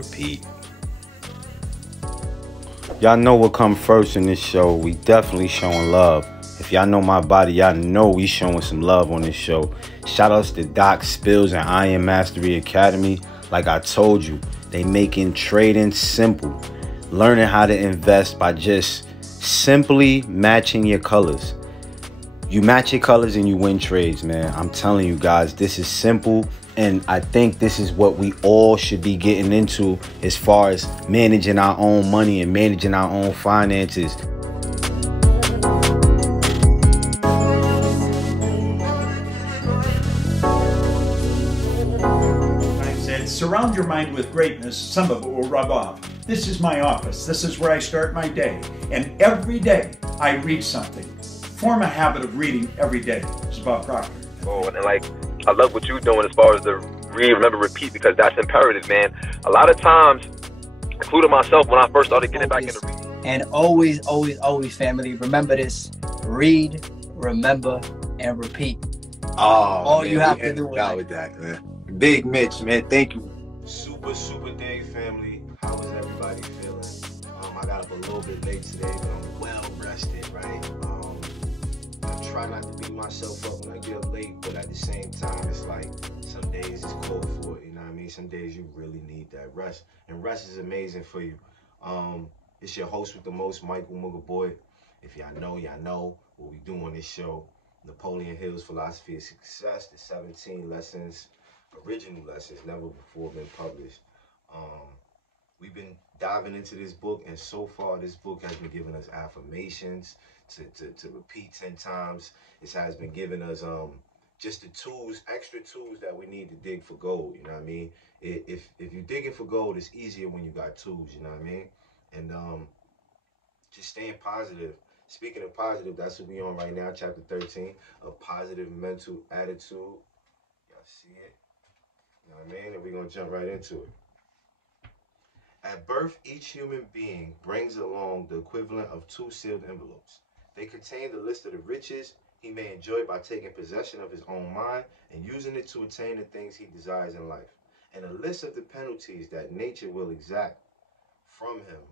repeat. Y'all know what come first in this show. We definitely showing love. If y'all know my body, y'all know we showing some love on this show. Shout outs to Doc Spills and Iron Mastery Academy. Like I told you, they making trading simple. Learning how to invest by just simply matching your colors. You match your colors and you win trades, man. I'm telling you guys, this is simple. And I think this is what we all should be getting into as far as managing our own money and managing our own finances. I said, surround your mind with greatness. Some of it will rub off. This is my office. This is where I start my day. And every day I read something. Form a habit of reading every day. It's Bob Proctor. Oh, and like, I love what you're doing as far as the read, remember, repeat, because that's imperative, man. A lot of times, including myself, when I first started getting back into reading. And always, always, always, family, remember this: read, remember, and repeat. Oh, all man, you have to do with that, man. Big Mitch, man, thank you. Super day, family. How is everybody feeling? I got up a little bit late today, but I'm well rested, right? I try not to beat myself up when I get up late, but at the same time, it's like some days it's called for it, you know what I mean? Some days you really need that rest, and rest is amazing for you. It's your host with the most, Michael Mugga Boy. If y'all know what we do on this show. Napoleon Hill's Philosophy of Success, the 17 lessons, original lessons, never before been published. We've been diving into this book, and so far this book has been giving us affirmations to repeat 10 times. It has been giving us just the tools, extra tools that we need to dig for gold, you know what I mean? If you're digging for gold, it's easier when you got tools, you know what I mean? And just staying positive. Speaking of positive, that's what we on right now, chapter 13, a positive mental attitude. Y'all see it? You know what I mean? And we're going to jump right into it. At birth, each human being brings along the equivalent of 2 sealed envelopes. They contain the list of the riches he may enjoy by taking possession of his own mind and using it to attain the things he desires in life, and a list of the penalties that nature will exact from him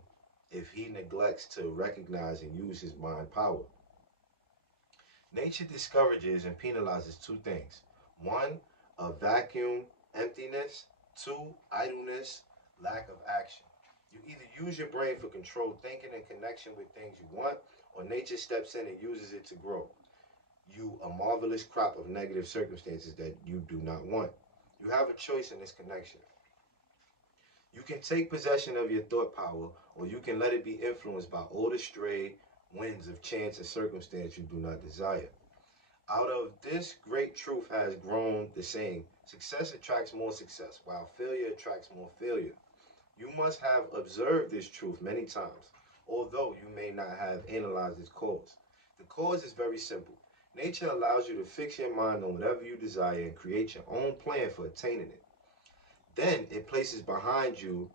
if he neglects to recognize and use his mind power. Nature discourages and penalizes 2 things. 1, a vacuum, emptiness. 2, idleness, lack of action. You either use your brain for controlled thinking and connection with things you want, or nature steps in and uses it to grow you a marvelous crop of negative circumstances that you do not want. You have a choice in this connection. You can take possession of your thought power, or you can let it be influenced by all the stray winds of chance and circumstance you do not desire. Out of this great truth has grown the saying, success attracts more success, while failure attracts more failure. You must have observed this truth many times, although you may not have analyzed its cause. The cause is very simple. Nature allows you to fix your mind on whatever you desire and create your own plan for attaining it. Then it places behind your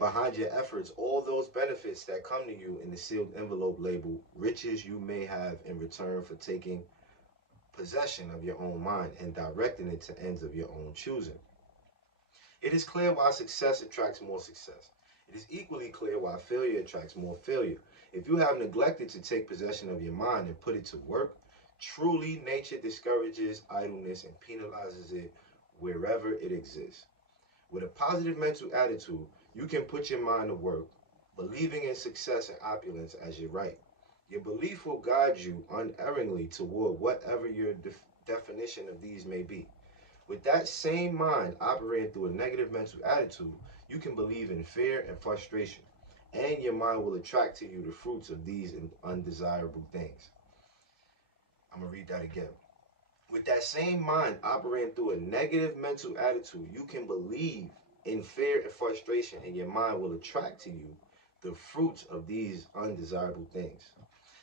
efforts, all those benefits that come to you in the sealed envelope labeled riches you may have in return for taking possession of your own mind and directing it to ends of your own choosing. It is clear why success attracts more success. It is equally clear why failure attracts more failure. If you have neglected to take possession of your mind and put it to work, truly nature discourages idleness and penalizes it wherever it exists. With a positive mental attitude, you can put your mind to work, believing in success and opulence as your right. Your belief will guide you unerringly toward whatever your definition of these may be. With that same mind operating through a negative mental attitude, you can believe in fear and frustration, and your mind will attract to you the fruits of these undesirable things. I'm going to read that again. With that same mind operating through a negative mental attitude, you can believe in fear and frustration, and your mind will attract to you the fruits of these undesirable things.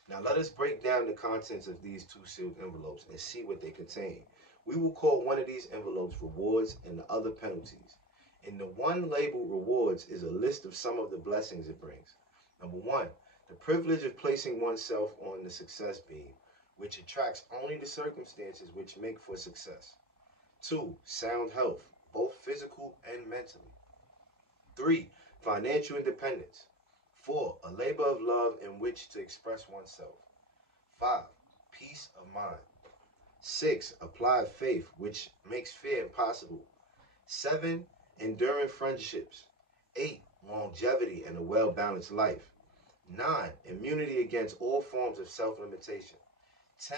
Now let us break down the contents of these 2 sealed envelopes and see what they contain. We will call one of these envelopes rewards and the other penalties. In the one labeled rewards is a list of some of the blessings it brings. Number 1, the privilege of placing oneself on the success beam, which attracts only the circumstances which make for success. 2, sound health, both physical and mentally. 3, financial independence. 4, a labor of love in which to express oneself. 5, peace of mind. 6, applied faith, which makes fear impossible. 7, enduring friendships. 8, longevity and a well-balanced life. 9, immunity against all forms of self-limitation. 10,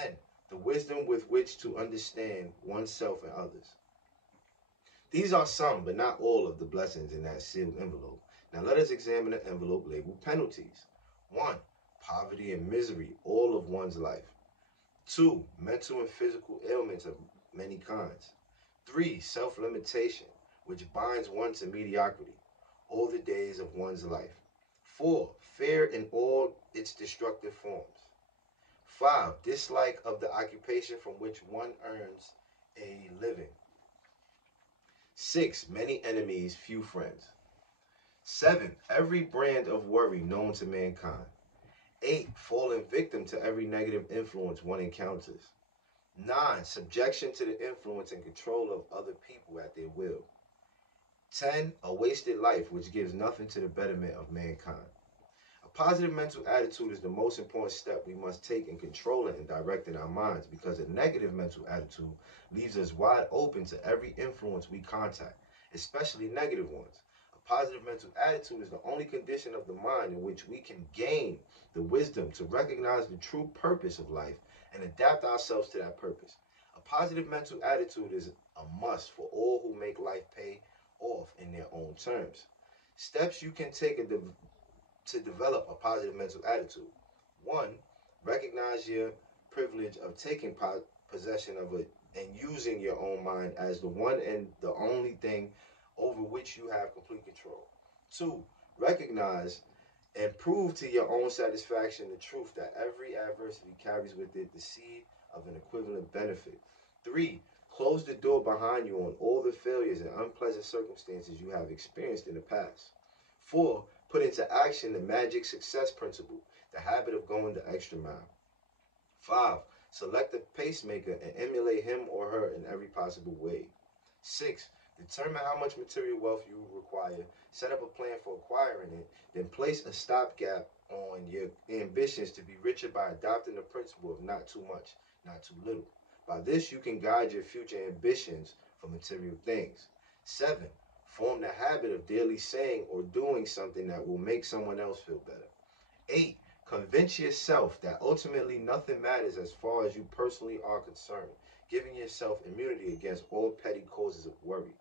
the wisdom with which to understand oneself and others. These are some, but not all, of the blessings in that sealed envelope. Now let us examine the envelope labeled penalties. 1, poverty and misery, all of one's life. 2, mental and physical ailments of many kinds. 3, self-limitation, which binds one to mediocrity, all the days of one's life. 4, fear in all its destructive forms. 5, dislike of the occupation from which one earns a living. 6, many enemies, few friends. 7, every brand of worry known to mankind. 8, falling victim to every negative influence one encounters. 9, subjection to the influence and control of other people at their will. 10, a wasted life which gives nothing to the betterment of mankind. A positive mental attitude is the most important step we must take in controlling and directing our minds, because a negative mental attitude leaves us wide open to every influence we contact, especially negative ones. A positive mental attitude is the only condition of the mind in which we can gain the wisdom to recognize the true purpose of life and adapt ourselves to that purpose. A positive mental attitude is a must for all who make life pay off in their own terms. Steps you can take to develop a positive mental attitude. 1, recognize your privilege of taking possession of it and using your own mind as the one and the only thing over which you have complete control. 2, recognize and prove to your own satisfaction the truth that every adversity carries with it the seed of an equivalent benefit. 3, close the door behind you on all the failures and unpleasant circumstances you have experienced in the past. 4, put into action the magic success principle, the habit of going the extra mile. 5, select a pacemaker and emulate him or her in every possible way. 6, determine how much material wealth you require, set up a plan for acquiring it, then place a stopgap on your ambitions to be richer by adopting the principle of not too much, not too little. By this, you can guide your future ambitions for material things. 7, form the habit of daily saying or doing something that will make someone else feel better. 8, convince yourself that ultimately nothing matters as far as you personally are concerned, giving yourself immunity against all petty causes of worry.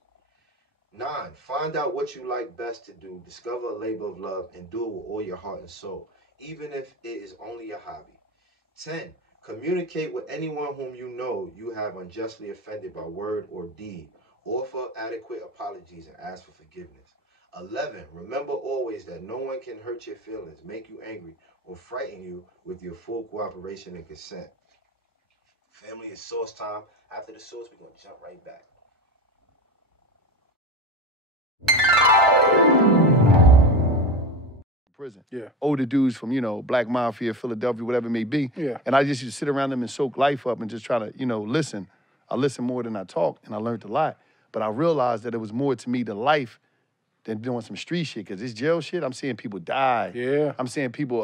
9, find out what you like best to do, discover a labor of love, and do it with all your heart and soul, even if it is only a hobby. 10, communicate with anyone whom you know you have unjustly offended by word or deed. Offer adequate apologies and ask for forgiveness. 11, remember always that no one can hurt your feelings, make you angry, or frighten you with your full cooperation and consent. Family, is sauce time. After the sauce, we're going to jump right back. Prison. Yeah. Older dudes from, Black Mafia, Philadelphia, whatever it may be. Yeah. And I just used to sit around them and soak life up and just try to, listen. I listen more than I talk, and I learned a lot. But I realized that it was more to me to life than doing some street shit. Because this jail shit, I'm seeing people die. Yeah. I'm seeing people,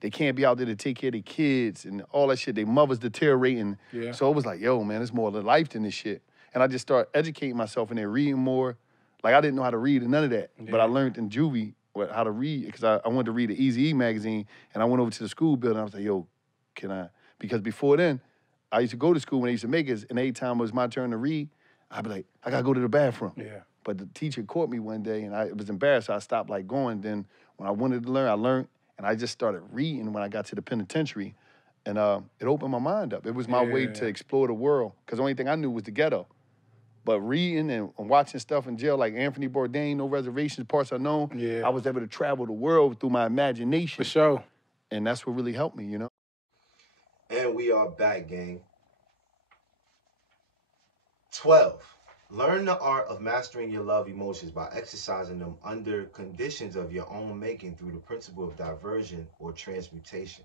they can't be out there to take care of their kids and all that shit. Their mothers deteriorating. Yeah. So it was like, yo, man, it's more to life than this shit. And I just started educating myself and then reading more. Like, I didn't know how to read and none of that. Yeah. But I learned in juvie how to read, because I wanted to read the Eazy-E magazine, and I went over to the school building. I was like, yo, can I? Because before then, I used to go to school when they used to make us, and every time it was my turn to read, I'd be like, I gotta go to the bathroom. Yeah. But the teacher caught me one day, and I was embarrassed, so I stopped going. Then when I wanted to learn, I learned, and I just started reading when I got to the penitentiary, and it opened my mind up. It was my way to explore the world, because the only thing I knew was the ghetto. But reading and watching stuff in jail, like Anthony Bourdain, No Reservations, Parts Unknown, I was able to travel the world through my imagination. For sure. And that's what really helped me, And we are back, gang. 12, learn the art of mastering your love emotions by exercising them under conditions of your own making through the principle of diversion or transmutation.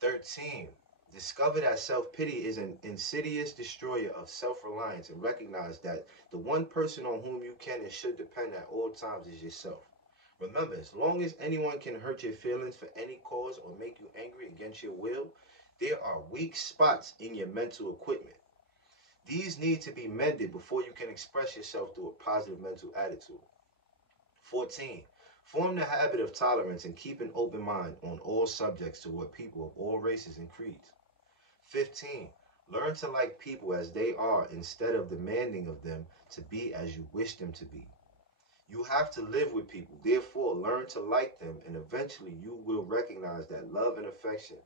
13, Discover that self-pity is an insidious destroyer of self-reliance, and recognize that the one person on whom you can and should depend at all times is yourself. Remember, as long as anyone can hurt your feelings for any cause or make you angry against your will, there are weak spots in your mental equipment. These need to be mended before you can express yourself through a positive mental attitude. 14. Form the habit of tolerance and keep an open mind on all subjects toward people of all races and creeds. 15. Learn to like people as they are instead of demanding of them to be as you wish them to be. You have to live with people, therefore learn to like them, and eventually you will recognize that love and affection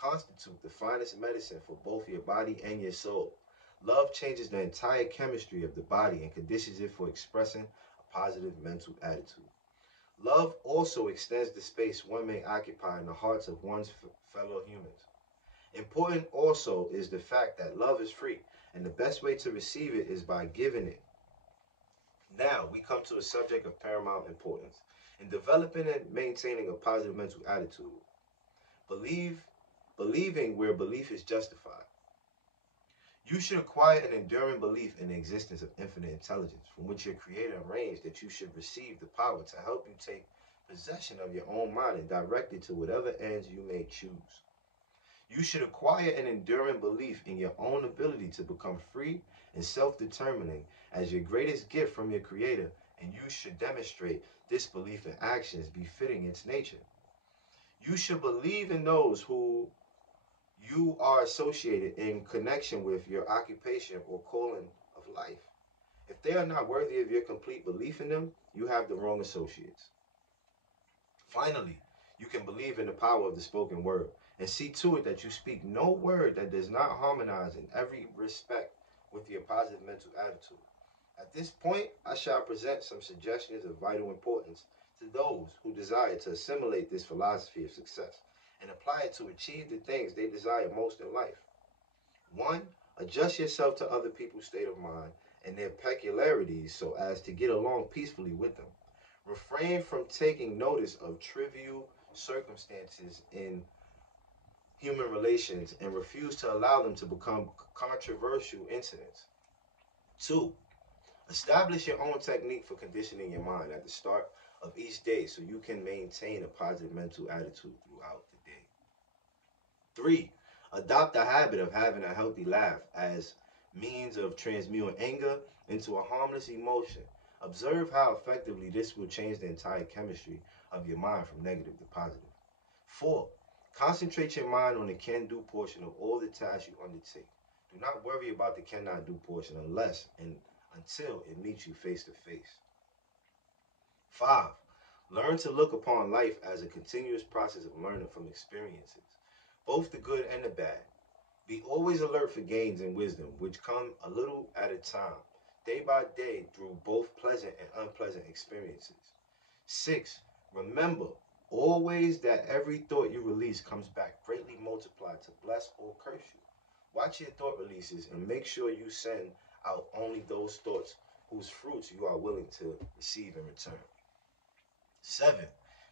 constitute the finest medicine for both your body and your soul. Love changes the entire chemistry of the body and conditions it for expressing a positive mental attitude. Love also extends the space one may occupy in the hearts of one's fellow humans. Important also is the fact that love is free, and the best way to receive it is by giving it. Now, we come to a subject of paramount importance. In developing and maintaining a positive mental attitude, believing where belief is justified. You should acquire an enduring belief in the existence of infinite intelligence, from which your Creator arranged that you should receive the power to help you take possession of your own mind and direct it to whatever ends you may choose. You should acquire an enduring belief in your own ability to become free and self-determining as your greatest gift from your Creator, and you should demonstrate this belief in actions befitting its nature. You should believe in those who you are associated in connection with your occupation or calling of life. If they are not worthy of your complete belief in them, you have the wrong associates. Finally, you can believe in the power of the spoken word and see to it that you speak no word that does not harmonize in every respect with your positive mental attitude. At this point, I shall present some suggestions of vital importance to those who desire to assimilate this philosophy of success and apply it to achieve the things they desire most in life. 1. Adjust yourself to other people's state of mind and their peculiarities so as to get along peacefully with them. Refrain from taking notice of trivial circumstances in human relations and refuse to allow them to become controversial incidents. 2. Establish your own technique for conditioning your mind at the start of each day so you can maintain a positive mental attitude throughout the day. 3. Adopt the habit of having a healthy laugh as means of transmuting anger into a harmless emotion. Observe how effectively this will change the entire chemistry of your mind from negative to positive. 4. Concentrate your mind on the can-do portion of all the tasks you undertake. Do not worry about the cannot-do portion unless and until it meets you face to face. 5. Learn to look upon life as a continuous process of learning from experiences, both the good and the bad. Be always alert for gains in wisdom, which come a little at a time, day by day, through both pleasant and unpleasant experiences. 6. Remember always that every thought you release comes back greatly multiplied to bless or curse you. Watch your thought releases and make sure you send out only those thoughts whose fruits you are willing to receive in return. 7.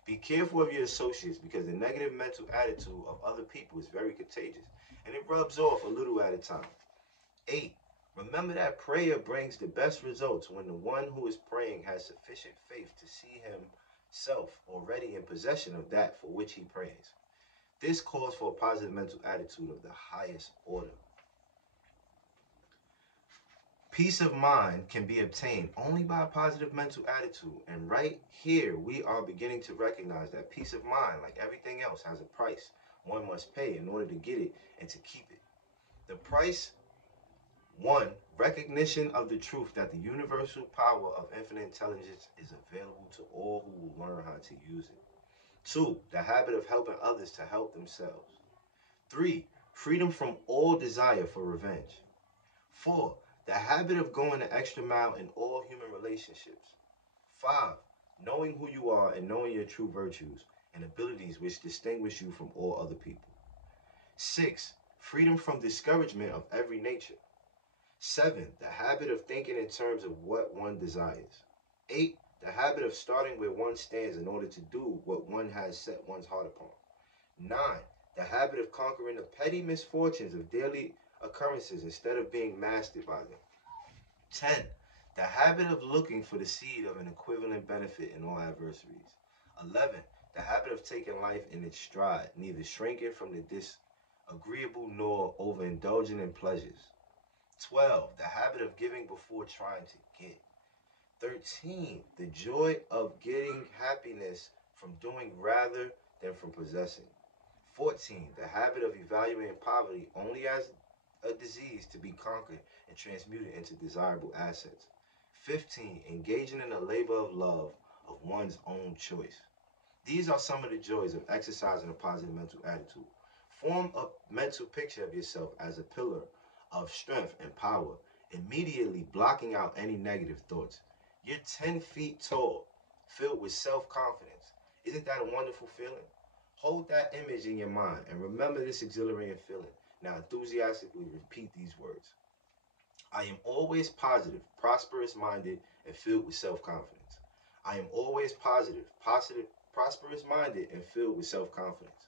Be careful of your associates because the negative mental attitude of other people is very contagious and it rubs off a little at a time. 8. Remember that prayer brings the best results when the one who is praying has sufficient faith to see himself already in possession of that for which he prays. This calls for a positive mental attitude of the highest order. Peace of mind can be obtained only by a positive mental attitude, and right here we are beginning to recognize that peace of mind, like everything else, has a price one must pay in order to get it and to keep it. The price: 1. Recognition of the truth that the universal power of infinite intelligence is available to all who will learn how to use it. 2. The habit of helping others to help themselves. 3. Freedom from all desire for revenge. 4. The habit of going the extra mile in all human relationships. 5. Knowing who you are and knowing your true virtues and abilities which distinguish you from all other people. 6. Freedom from discouragement of every nature. 7. The habit of thinking in terms of what one desires. 8. The habit of starting where one stands in order to do what one has set one's heart upon. 9. the habit of conquering the petty misfortunes of daily occurrences instead of being mastered by them. 10. The habit of looking for the seed of an equivalent benefit in all adversaries. 11. The habit of taking life in its stride, neither shrinking from the disagreeable nor overindulging in pleasures. 12. The habit of giving before trying to get. 13. The joy of getting happiness from doing rather than from possessing. 14. The habit of evaluating poverty only as a disease to be conquered and transmuted into desirable assets. 15. Engaging in a labor of love of one's own choice. These are some of the joys of exercising a positive mental attitude. Form a mental picture of yourself as a pillar of strength and power, immediately blocking out any negative thoughts. You're 10 feet tall, filled with self-confidence. Isn't that a wonderful feeling? Hold that image in your mind and remember this exhilarating feeling. Now enthusiastically repeat these words. I am always positive, prosperous-minded, and filled with self-confidence. I am always positive, prosperous-minded, and filled with self-confidence.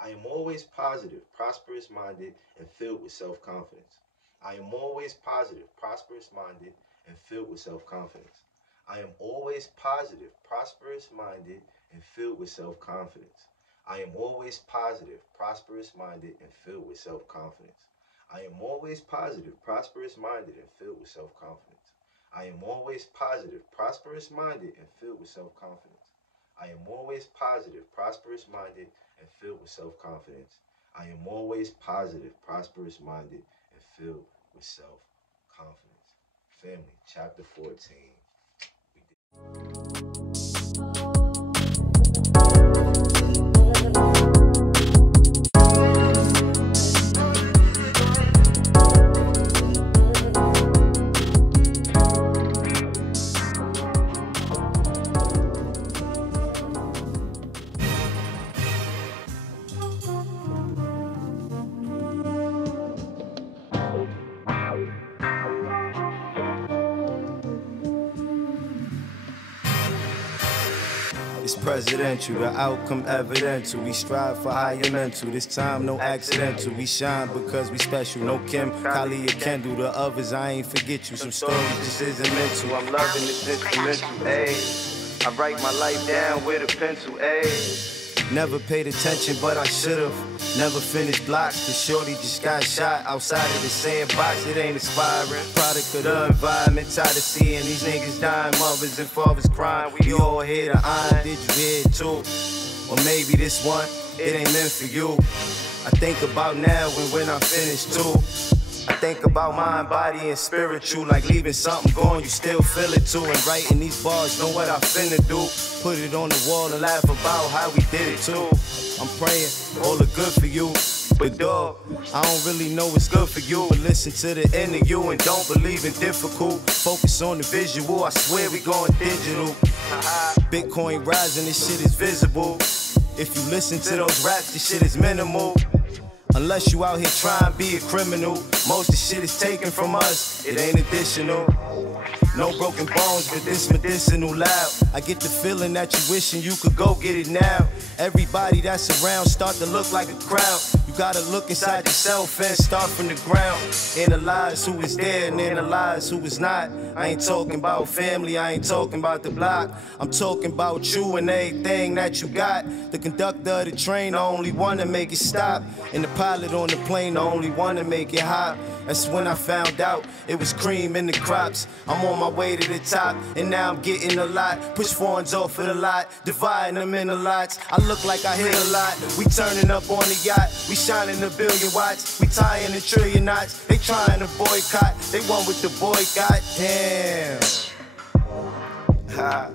I am always positive, prosperous-minded, and filled with self-confidence. I am always positive, prosperous-minded, and filled with self-confidence. I am always positive, prosperous-minded, and filled with self-confidence. I am always positive, prosperous-minded, and filled with self-confidence. I am always positive, prosperous-minded, and filled with self-confidence. I am always positive, prosperous-minded, and filled with self-confidence. I am always positive, prosperous-minded, and filled with self-confidence. I am always positive, prosperous-minded, and filled with self-confidence. Family, chapter 14. It's presidential, the outcome evidential. We strive for higher mental. This time no accidental. We shine because we special. No Kim, Kylie, or Kendall. The others, I ain't forget you. Some stories just isn't mental. I'm loving this instrumental, ayy. I write my life down with a pencil, ayy. Never paid attention, but I should've. Never finished blocks, cause shorty just got shot outside of the sandbox. It ain't inspiring. Product of the environment, tired of seeing these niggas dying, mothers and fathers crying. We all hear the iron, did you hear it too? Or maybe this one, it ain't meant for you. I think about now and when I'm finished too. I think about mind, body, and spiritual. Like leaving something going, you still feel it too. And writing these bars, know what I finna do. Put it on the wall and laugh about how we did it too. I'm praying all the good for you. But dog, I don't really know what's good for you. But listen to the end of you and don't believe in difficult. Focus on the visual, I swear we going digital. Bitcoin rising, this shit is visible. If you listen to those raps, this shit is minimal. Unless you out here trying to be a criminal. Most of the shit is taken from us, it ain't additional. No broken bones, but this medicinal loud. I get the feeling that you wishing you could go get it now. Everybody that's around start to look like a crowd. You gotta look inside yourself and start from the ground. Analyze who is there and analyze who is not. I ain't talking about family, I ain't talking about the block. I'm talking about you and everything that you got. The conductor of the train, the only one to make it stop. And the pilot on the plane, the only one to make it hop. That's when I found out it was cream in the crops. I'm on my way to the top, and now I'm getting a lot. Push foreigns off of the lot, dividing them into lots. I look like I hit a lot. We turning up on the yacht, we shining a billion watts. We tying a trillion knots. They trying to boycott, they want with the boycott. Damn. Ha.